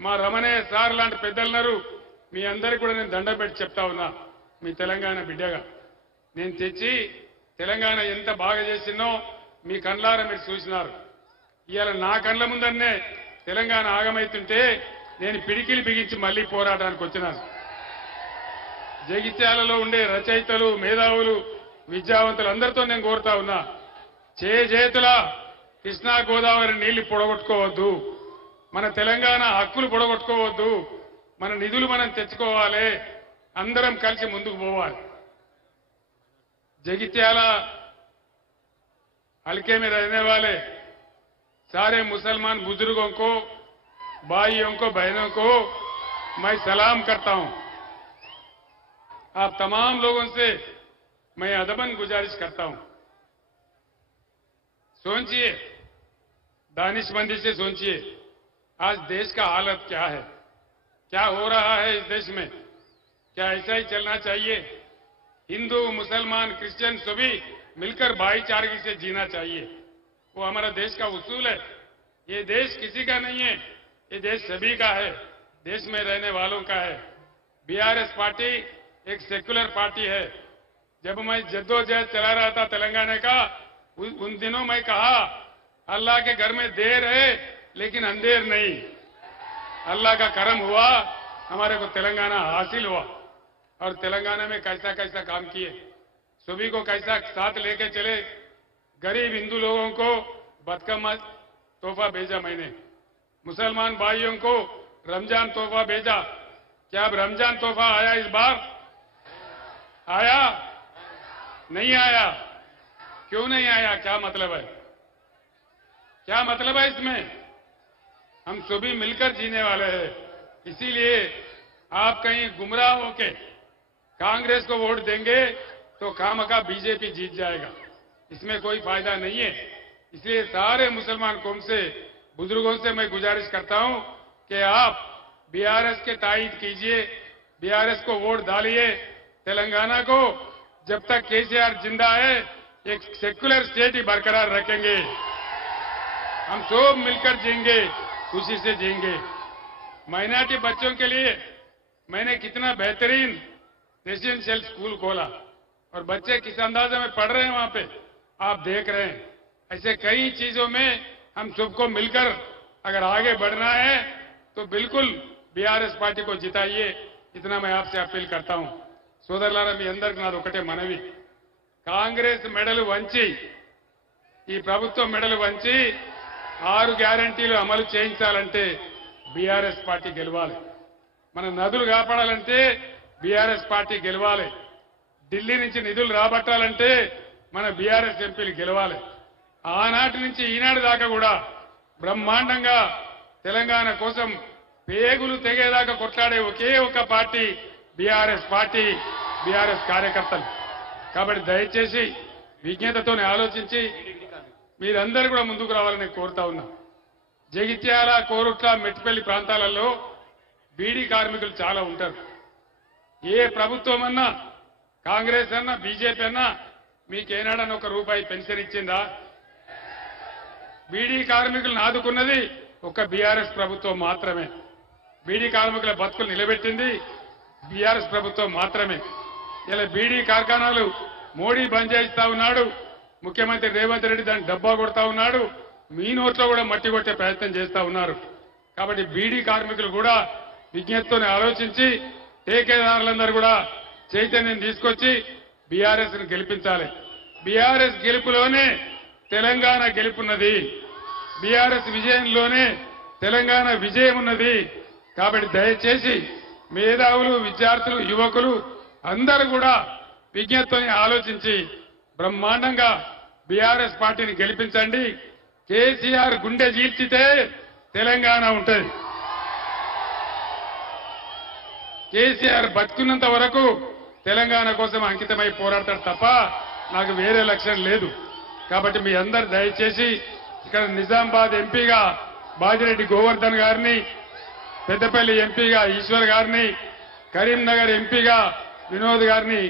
మా రమణయ్య సార్ లాంటి పెద్దలున్నారు. మీ అందరికీ కూడా నేను దండం పెట్టి చెప్తా ఉన్నా, మీ తెలంగాణ బిడ్డగా నేను తెచ్చి తెలంగాణ ఎంత బాగా చేసినో మీ కళ్ళారా మీరు చూసినారు. ఇవాళ నా కళ్ళ ముందన్నే తెలంగాణ ఆగమైతుంటే నేను పిడికిలి బిగించి మళ్లీ పోరాటానికి వచ్చినాను. జగిత్యాలలో ఉండే రచయితలు, మేధావులు, విద్యావంతులు అందరితో నేను కోరుతా ఉన్నా, చేతుల కృష్ణా గోదావరి నీళ్లు పొడగొట్టుకోవద్దు, మన తెలంగాణ హక్కులు పొడగొట్టుకోవద్దు, మన నిధులు మనం తెచ్చుకోవాలి, అందరం కలిసి ముందుకు పోవాలి. जगित्याला हल्के में रहने वाले सारे मुसलमान बुजुर्गों को, भाइयों को, बहनों को मैं सलाम करता हूं। आप तमाम लोगों से मैं अदबन गुजारिश करता हूं, सोचिए, दानिशमंदी से सोचिए, आज देश का हालत क्या है, क्या हो रहा है इस देश में, क्या ऐसा ही चलना चाहिए? हिंदू, मुसलमान, क्रिश्चियन सभी मिलकर भाईचारे से जीना चाहिए, वो हमारा देश का उसूल है। ये देश किसी का नहीं है, ये देश सभी का है, देश में रहने वालों का है। बीआरएस पार्टी एक सेक्युलर पार्टी है। जब मैं जद्दोजहद चला रहा था तेलंगाना का, उन दिनों मैं कहा अल्लाह के घर में देर है लेकिन अंधेर नहीं। अल्लाह का करम हुआ, हमारे को तेलंगाना हासिल हुआ और तेलंगाना में कैसा कैसा काम किए, सभी को कैसा साथ लेके चले। गरीब हिंदू लोगों को बदकमा तोहफा भेजा मैंने, मुसलमान भाइयों को रमजान तोहफा भेजा। क्या अब रमजान तोहफा आया इस बार? आया? नहीं आया? क्यों नहीं आया? क्या मतलब है? क्या मतलब है इसमें? हम सभी मिलकर जीने वाले हैं, इसीलिए आप कहीं गुमराह होके कांग्रेस को वोट देंगे तो खामखा बीजेपी जीत जाएगा, इसमें कोई फायदा नहीं है। इसलिए सारे मुसलमान कौम से, बुजुर्गों से मैं गुजारिश करता हूं कि आप बीआरएस के तायद कीजिए, बीआरएस को वोट डालिए। तेलंगाना को जब तक केसीआर जिंदा है एक सेक्युलर स्टेट ही बरकरार रखेंगे, हम सब मिलकर जिएंगे, खुशी से जिएंगे। माइनॉरिटी बच्चों के लिए मैंने कितना बेहतरीन रेजिडेंशियल स्कूल खोला और बच्चे किस अंदाजे में पढ़ रहे हैं वहां पे, आप देख रहे हैं। ऐसे कई चीजों में हम सबको मिलकर अगर आगे बढ़ना है तो बिल्कुल बीआरएस पार्टी को जिताइए, इतना मैं आपसे अपील करता हूं। సోదరులారా, మీ అందరికీ నాది ఒకటే మనవి, కాంగ్రెస్ మెడలు వంచి, ఈ ప్రభుత్వం మెడలు వంచి 6 గ్యారెంటీలు అమలు చేయించాలంటే బీఆర్ఎస్ పార్టీ గెలవాలి. మన నదులు కాపాడాలంటే బీఆర్ఎస్ పార్టీ గెలవాలి. ఢిల్లీ నుంచి నిధులు రాబట్టాలంటే మన బీఆర్ఎస్ ఎంపీలు గెలవాలి. ఆనాటి నుంచి ఈనాటి దాకా కూడా బ్రహ్మాండంగా తెలంగాణ కోసం పేగులు తెగేదాకా కొట్లాడే ఒకే ఒక పార్టీ బీఆర్ఎస్ పార్టీ, బీఆర్ఎస్ కార్యకర్తలు. కాబట్టి దయచేసి విజ్ఞతతోనే ఆలోచించి మీరందరూ కూడా ముందుకు రావాలని కోరుతా ఉన్నా. జగిత్యాల, కోరుట్ల, మెట్టిపల్లి ప్రాంతాలలో బీడీ కార్మికులు చాలా ఉంటారు. ఏ ప్రభుత్వం అన్నా, కాంగ్రెస్ అన్నా, బీజేపీ అన్నా మీకేనాడని ఒక రూపాయి పెన్షన్ ఇచ్చిందా? బీడీ కార్మికులను ఆదుకున్నది ఒక బీఆర్ఎస్ ప్రభుత్వం మాత్రమే. బీడీ కార్మికుల బతుకులు నిలబెట్టింది బీఆర్ఎస్ ప్రభుత్వం మాత్రమే. ఇలా బీడీ కార్ఖానాలు మోడీ బంద్ చేయిస్తా ఉన్నాడు, ముఖ్యమంత్రి రేవంత్ రెడ్డి దాన్ని డబ్బా కొడతా ఉన్నాడు, మీ నోట్లో కూడా మట్టి కొట్టే ప్రయత్నం చేస్తా ఉన్నారు. కాబట్టి బీడీ కార్మికులు కూడా విజ్ఞతతోనే ఆలోచించి ఠేకేదారులందరూ కూడా చైతన్యం తీసుకొచ్చి బీఆర్ఎస్ ను గెలిపించాలి. బీఆర్ఎస్ గెలుపులోనే తెలంగాణ గెలుపున్నది, బీఆర్ఎస్ విజయంలోనే తెలంగాణ విజయం ఉన్నది. కాబట్టి దయచేసి మేధావులు, విద్యార్థులు, యువకులు అందరూ కూడా విజ్ఞతతోనే ఆలోచించి బ్రహ్మాండంగా బీఆర్ఎస్ పార్టీని గెలిపించండి. కేసీఆర్ గుండె చీల్చితే తెలంగాణ ఉంటుంది. కేసీఆర్ బతుకున్నంత వరకు తెలంగాణ కోసం అంకితమై పోరాడతాడు తప్ప నాకు వేరే లక్ష్యం లేదు. కాబట్టి మీ అందరు దయచేసి ఇక్కడ నిజామాబాద్ ఎంపీగా బాజిరెడ్డి గోవర్ధన్ గారిని, పెద్దపల్లి ఎంపీగా ఈశ్వర్ గారిని, కరీంనగర్ ఎంపీగా వినోద్ గారిని